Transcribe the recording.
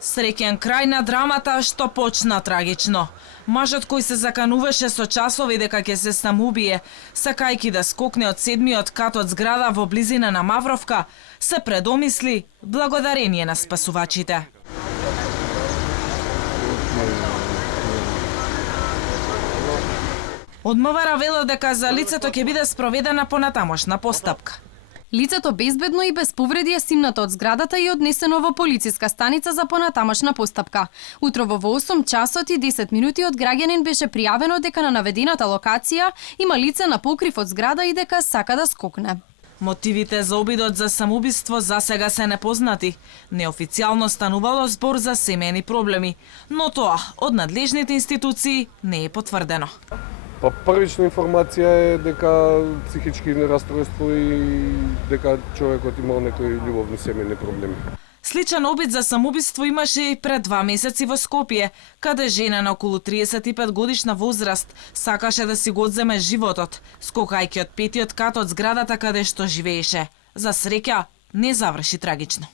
Среќен крај на драмата што почна трагично. Мажот кој се закануваше со часови дека ќе се самоубие, сакајќи да скокне од 7-миот кат од зграда во близина на Мавровка, се предомисли благодарение на спасувачите. Од МВР велат дека за лицето ќе биде спроведена понатамошна постапка. Лицето безбедно и без повреди е симнато од зградата и однесено во полициска станица за понатамошна постапка. Утрово во 8 часот и 10 минути од граѓанин беше пријавено дека на наведената локација има лице на покрив од зграда и дека сака да скокне. Мотивите за обидот за самоубиство засега се непознати. Неофицијално станувало збор за семејни проблеми, но тоа од надлежните институции не е потврдено. Па првична информација е дека психички расстройство и дека човекот имал некои љубовни семејни проблеми. Сличен обид за самоубиство имаше и пред 2 месеци во Скопје, каде жена на околу 35 годишна возраст сакаше да си го одземе животот, скокајќи од 5-тиот кат од зградата каде што живееше. За среќа, не заврши трагично.